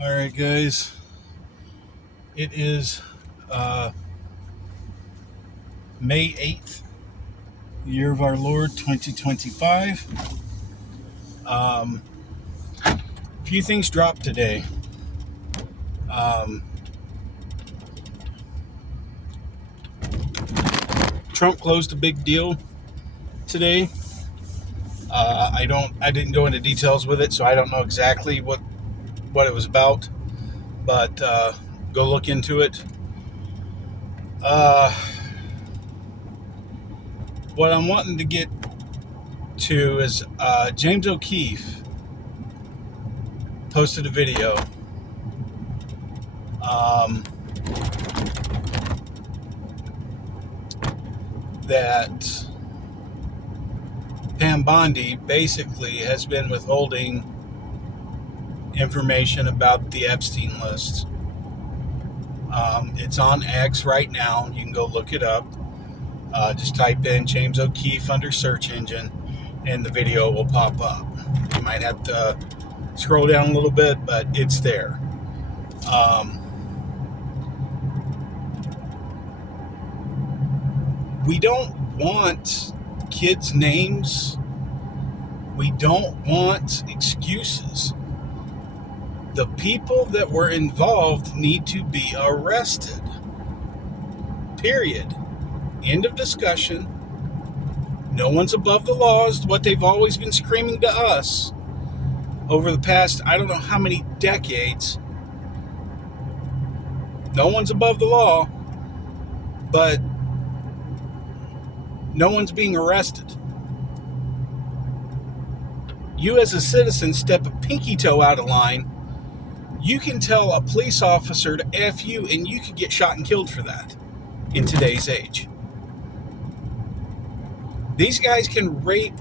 All right, guys. It is May 8th, year of our Lord 2025. A few things dropped today. Trump closed a big deal today. I didn't go into details with it, so I don't know exactly what it was about. But go look into it. What I'm wanting to get to is James O'Keefe posted a video. That Pam Bondi basically has been withholding information about the Epstein list. It's on X right now. You can go look it up. Just type in James O'Keefe under search engine and the video will pop up. You might have to scroll down a little bit, but it's there. We don't want kids' names. We don't want excuses. The people that were involved need to be arrested. Period. End of discussion. No one's above the law is what they've always been screaming to us over the past, I don't know how many decades. No one's above the law, but no one's being arrested. You as a citizen step a pinky toe out of line, you can tell a police officer to F you and you could get shot and killed for that in today's age. These guys can rape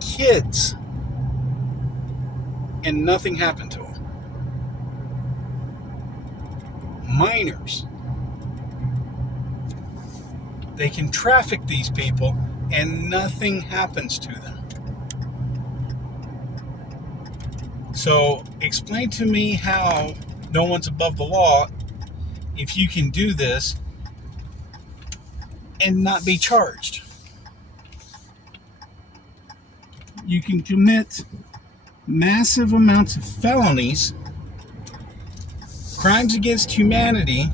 kids and nothing happened to them. Minors. They can traffic these people and nothing happens to them. So explain to me how no one's above the law if you can do this and not be charged. You can commit massive amounts of felonies, crimes against humanity,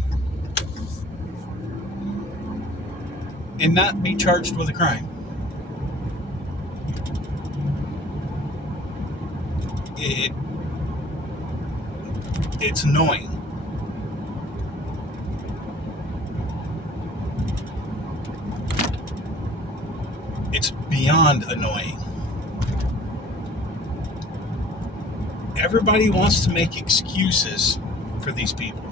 and not be charged with a crime. It's annoying. It's beyond annoying. Everybody wants to make excuses for these people.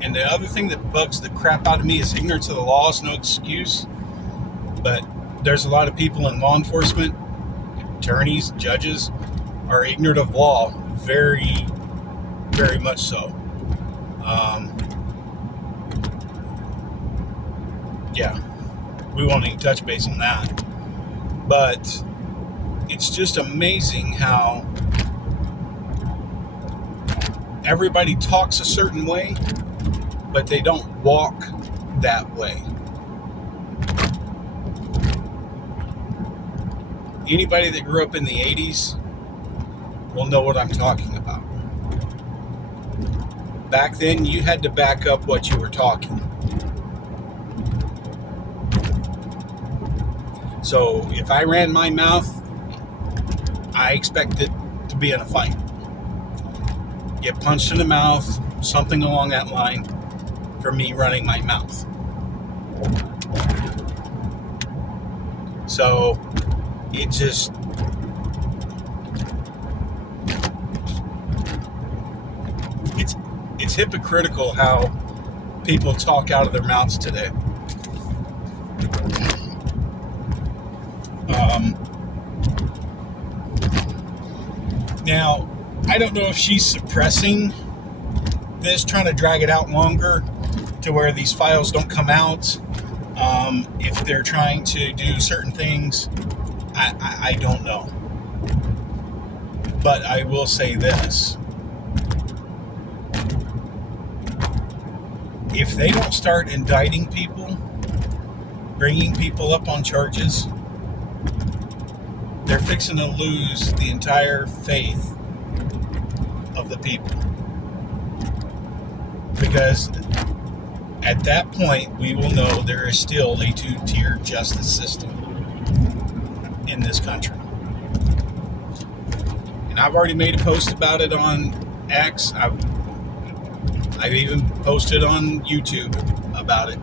And the other thing that bugs the crap out of me is ignorance of the law is no excuse. But there's a lot of people in law enforcement, attorneys, judges, are ignorant of law. Very, very much so. Yeah, we won't even touch base on that. But it's just amazing how everybody talks a certain way, but they don't walk that way. Anybody that grew up in the 80s will know what I'm talking about. Back then, you had to back up what you were talking. So if I ran my mouth, I expected to be in a fight. Get punched in the mouth, something along that line, for me running my mouth. So it just, it's hypocritical how people talk out of their mouths today. Now, I don't know if she's suppressing this, trying to drag it out longer, to where these files don't come out. If they're trying to do certain things, I don't know. But I will say this. If they don't start indicting people, bringing people up on charges, they're fixing to lose the entire faith of the people. Because at that point, we will know there is still a two-tier justice system in this country. And I've already made a post about it on X. I've even posted on YouTube about it,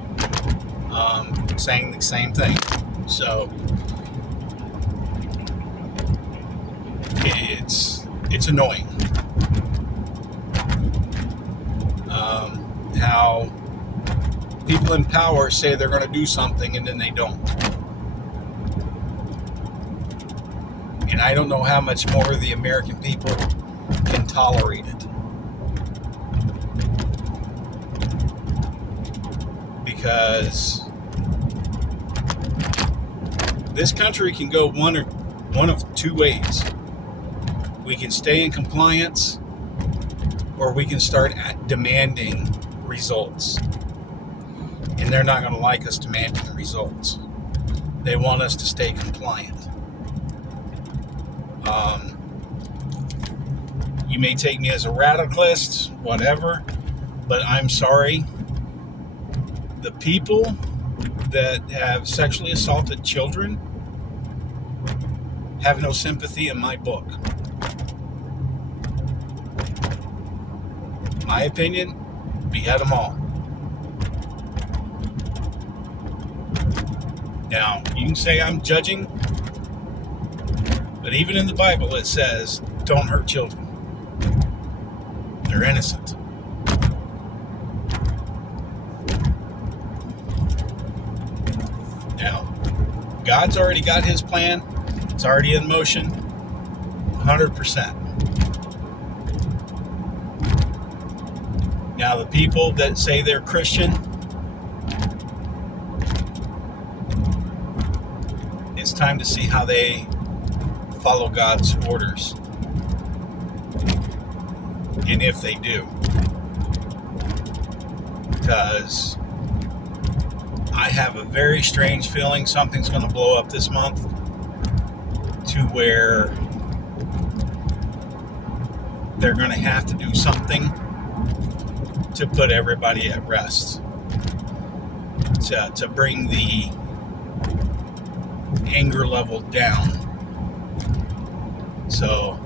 saying the same thing. So it's annoying how people in power say they're going to do something and then they don't. And I don't know how much more the American people can tolerate it. Because this country can go one of two ways. We can stay in compliance, or we can start demanding results. And they're not going to like us demanding results. They want us to stay compliant. You may take me as a radicalist, whatever, but I'm sorry. The people that have sexually assaulted children have no sympathy in my book. My opinion, behead them all. Now, you can say I'm judging, but even in the Bible it says, don't hurt children. They're innocent. Now, God's already got his plan. It's already in motion. 100%. Now, the people that say they're Christian, it's time to see how they follow God's orders. And if they do. Because I have a very strange feeling something's going to blow up this month to where they're going to have to do something to put everybody at rest, to bring the anger level down. So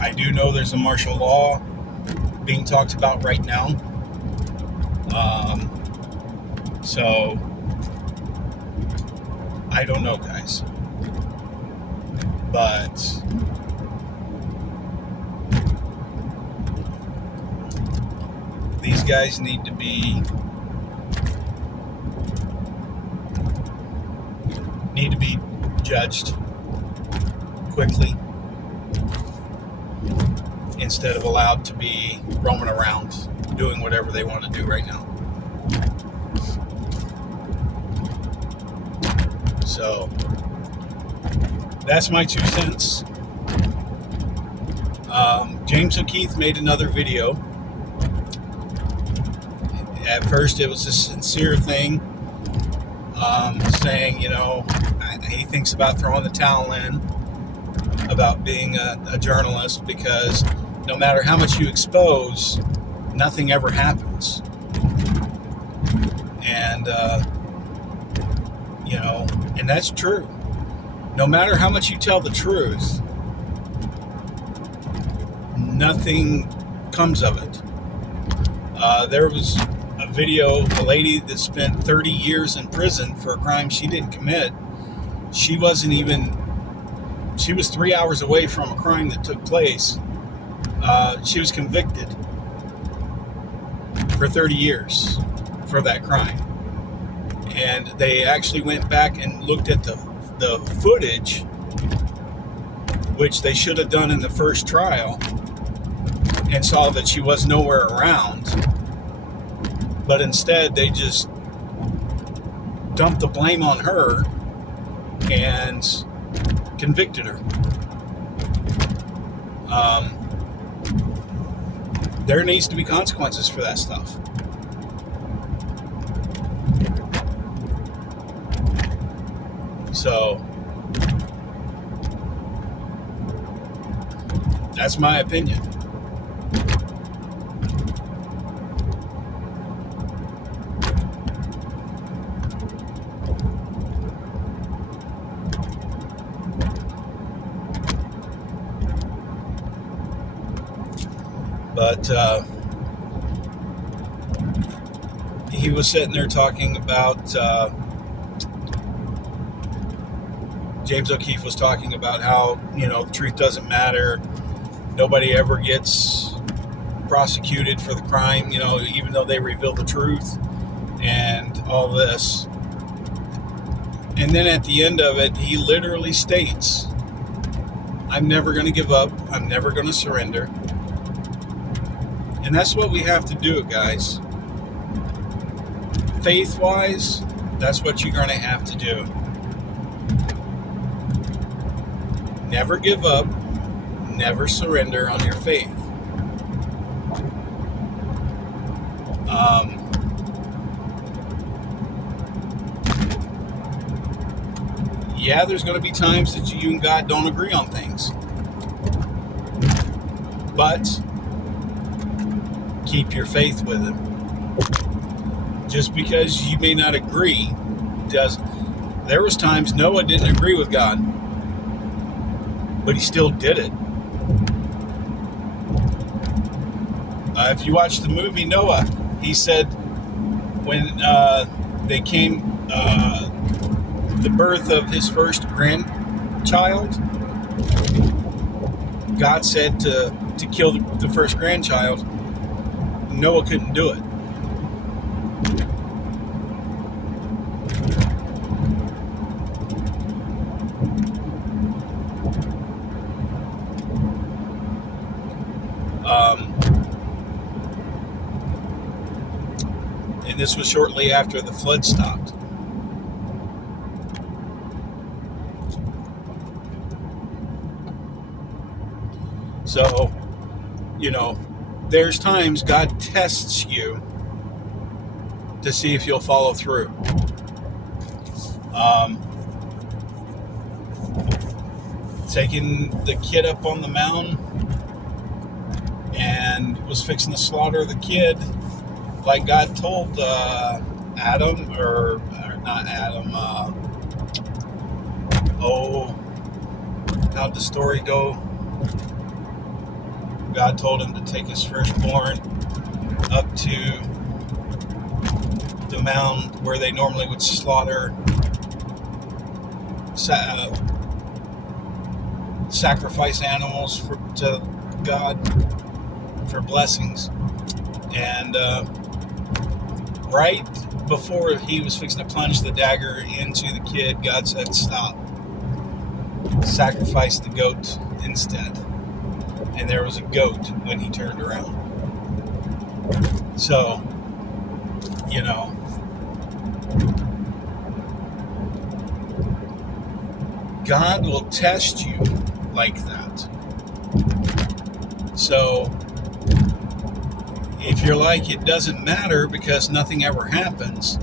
I do know there's a martial law being talked about right now. So I don't know, guys. But these guys need to be judged quickly instead of allowed to be roaming around doing whatever they want to do right now. So that's my 2 cents. James O'Keefe made another video. At first it was a sincere thing, saying, he thinks about throwing the towel in about being a journalist, because no matter how much you expose, nothing ever happens. And, and that's true. No matter how much you tell the truth, nothing comes of it. There was a video of a lady that spent 30 years in prison for a crime she didn't commit. She was 3 hours away from a crime that took place. She was convicted for 30 years for that crime. And they actually went back and looked at the footage which they should have done in the first trial, and saw that she was nowhere around. But instead, they just dumped the blame on her and convicted her. There needs to be consequences for that stuff. So, that's my opinion. But he was sitting there talking about, James O'Keefe was talking about how, the truth doesn't matter. Nobody ever gets prosecuted for the crime, even though they reveal the truth and all this. And then at the end of it, he literally states, I'm never going to give up. I'm never going to surrender. And that's what we have to do, guys. Faith-wise, that's what you're going to have to do. Never give up. Never surrender on your faith. Yeah, there's going to be times that you and God don't agree on things. But keep your faith with Him. Just because you may not agree, there was times Noah didn't agree with God, but he still did it. If you watch the movie Noah, he said when they came, the birth of his first grandchild, God said to kill the first grandchild. Noah couldn't do it. And this was shortly after the flood stopped. So, there's times God tests you to see if you'll follow through. Taking the kid up on the mountain and was fixing to slaughter the kid, like God told Adam, or not Adam. How'd the story go? God told him to take his firstborn up to the mound where they normally would slaughter, sacrifice animals to God for blessings. And right before he was fixing to plunge the dagger into the kid, God said, stop. Sacrifice the goat instead. And there was a goat when he turned around. So, God will test you like that. So, if you're like, it doesn't matter because nothing ever happens,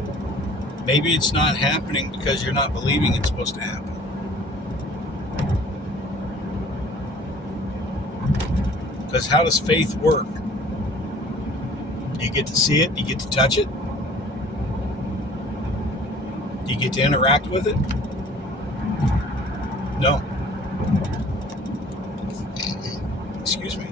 maybe it's not happening because you're not believing it's supposed to happen. Because how does faith work? You get to see it? You get to touch it? Do you get to interact with it? No. Excuse me.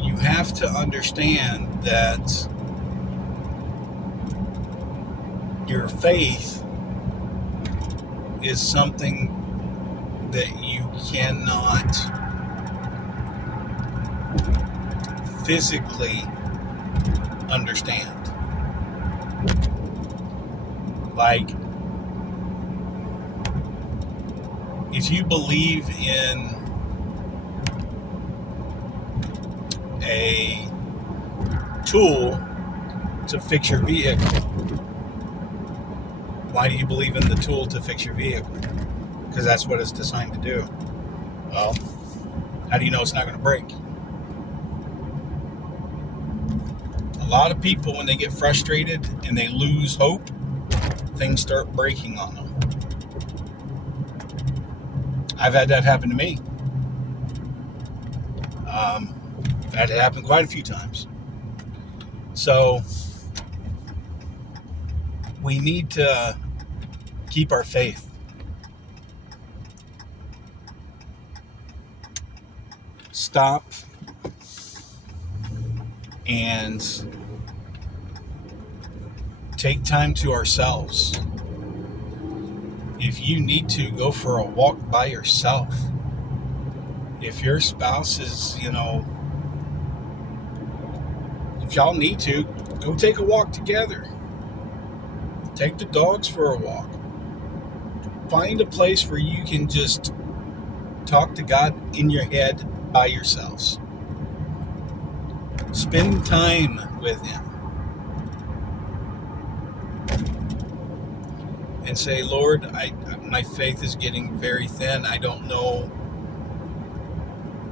You have to understand that your faith is something that you cannot physically understand. Like, if you believe in a tool to fix your vehicle, why do you believe in the tool to fix your vehicle? Because that's what it's designed to do. Well, how do you know it's not going to break? A lot of people, when they get frustrated and they lose hope, things start breaking on them. I've had that happen to me. I've had it happen quite a few times. So we need to keep our faith. Stop and take time to ourselves. If you need to, go for a walk by yourself. If your spouse is, if y'all need to, go take a walk together. Take the dogs for a walk. Find a place where you can just talk to God in your head by yourselves. Spend time with Him. And say, Lord, my faith is getting very thin. I don't know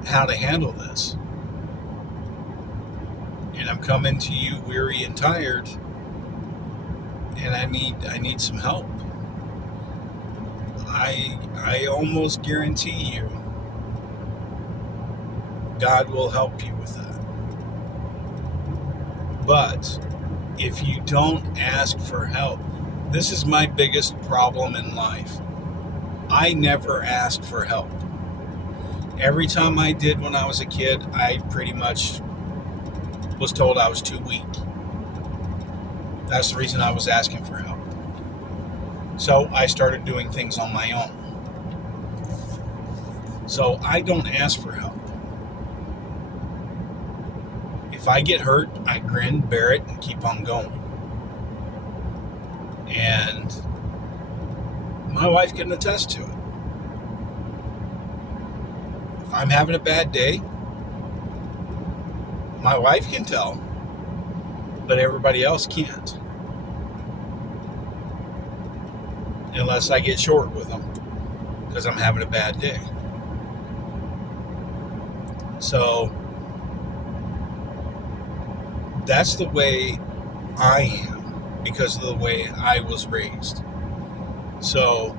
how to handle this. And I'm coming to you weary and tired. And I need some help. I almost guarantee you God will help you with that. But if you don't ask for help, this is my biggest problem in life. I never asked for help. Every time I did when I was a kid, I pretty much was told I was too weak. That's the reason I was asking for help. So I started doing things on my own. So I don't ask for help. If I get hurt, I grin, bear it, and keep on going. And my wife can attest to it. If I'm having a bad day, my wife can tell, but everybody else can't. Unless I get short with them because I'm having a bad day. So that's the way I am because of the way I was raised. So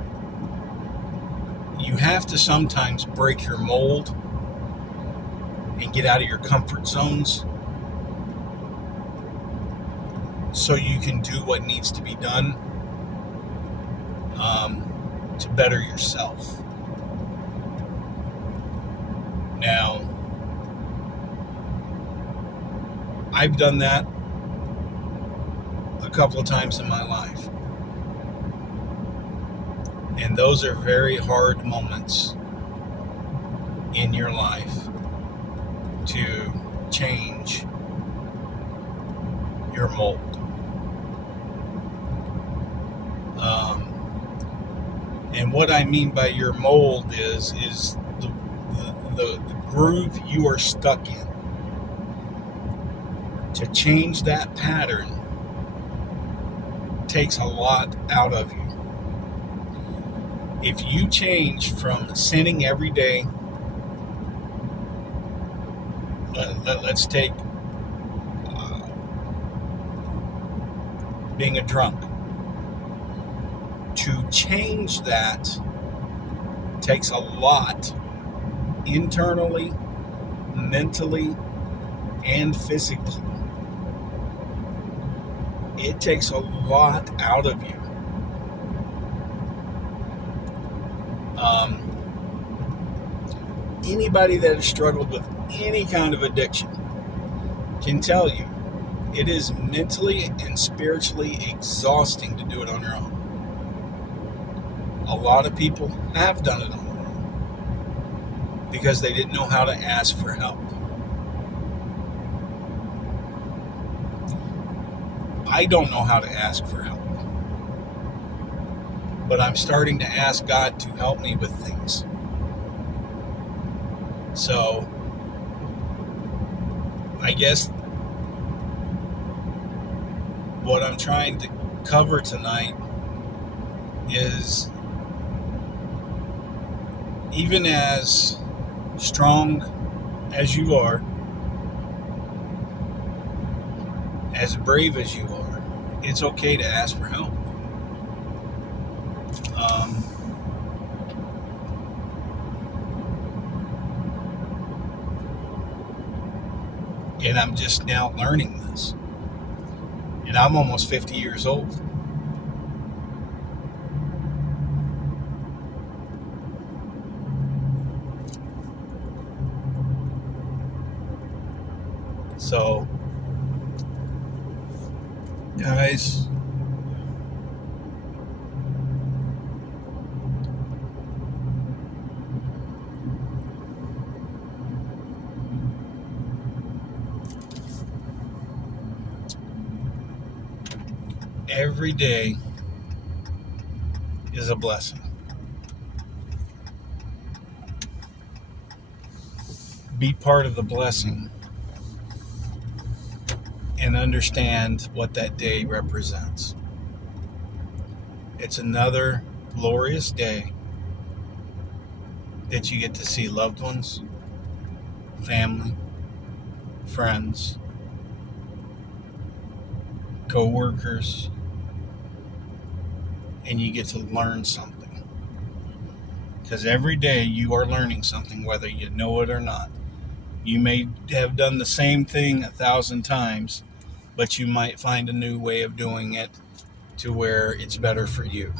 you have to sometimes break your mold and get out of your comfort zones so you can do what needs to be done to better yourself. Now, I've done that a couple of times in my life. And those are very hard moments in your life to change your mold. And what I mean by your mold is the groove you are stuck in. To change that pattern takes a lot out of you. If you change from sinning every day, let's take being a drunk. To change that takes a lot internally, mentally, and physically. It takes a lot out of you. Anybody that has struggled with any kind of addiction can tell you it is mentally and spiritually exhausting to do it on your own. A lot of people have done it on their own because they didn't know how to ask for help. I don't know how to ask for help, but I'm starting to ask God to help me with things. So I guess what I'm trying to cover tonight is, even as strong as you are, as brave as you are, it's okay to ask for help. And I'm just now learning this. And I'm almost 50 years old. So, guys, every day is a blessing. Be part of the blessing and understand what that day represents. It's another glorious day that you get to see loved ones, family, friends, co-workers, and you get to learn something. Because every day you are learning something, whether you know it or not. You may have done the same thing 1,000 times, but you might find a new way of doing it to where it's better for you.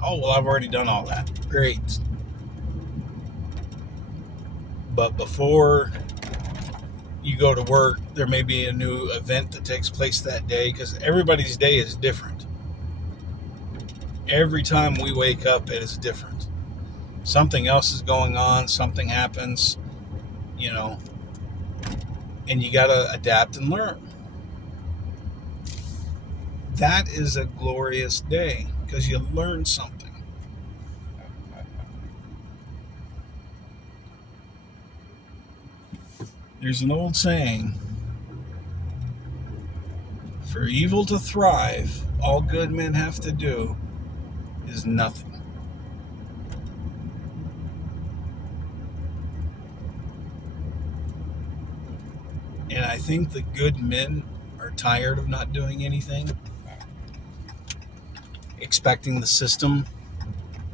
Oh, well, I've already done all that. Great. But before you go to work, there may be a new event that takes place that day, because everybody's day is different. Every time we wake up, it is different. Something else is going on, something happens, and you got to adapt and learn. That is a glorious day because you learn something. There's an old saying, for evil to thrive, all good men have to do is nothing. And I think the good men are tired of not doing anything, expecting the system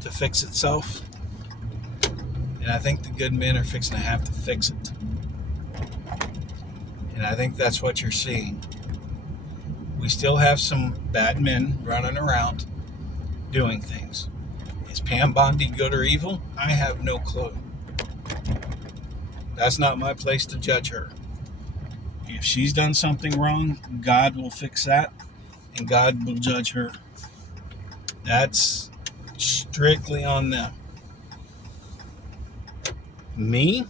to fix itself. And I think the good men are fixing to have to fix it. And I think that's what you're seeing. We still have some bad men running around doing things. Is Pam Bondi good or evil? I have no clue. That's not my place to judge her. If she's done something wrong, God will fix that, and God will judge her. That's strictly on them. Me?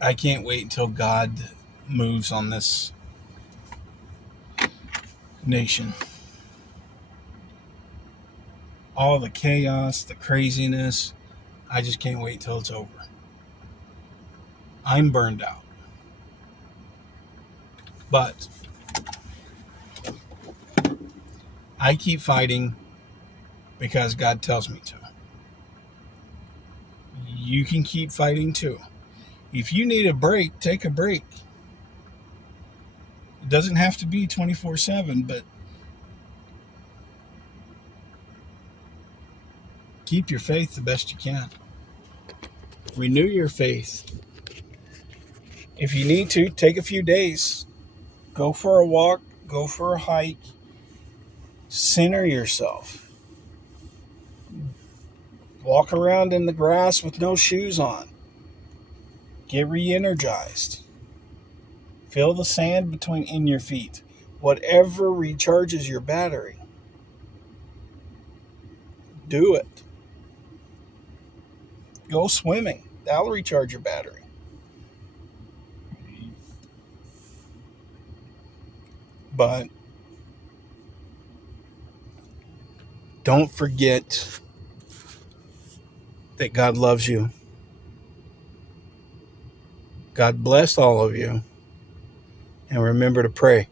I can't wait until God moves on this nation. All the chaos, the craziness, I just can't wait till it's over. I'm burned out. But I keep fighting because God tells me to. You can keep fighting too. If you need a break, take a break. It doesn't have to be 24/7, but keep your faith the best you can. Renew your faith. If you need to, take a few days. Go for a walk, go for a hike. Center yourself. Walk around in the grass with no shoes on. Get re-energized. Feel the sand in your feet. Whatever recharges your battery. Do it. Go swimming. That'll recharge your battery. But don't forget that God loves you. God bless all of you. And remember to pray.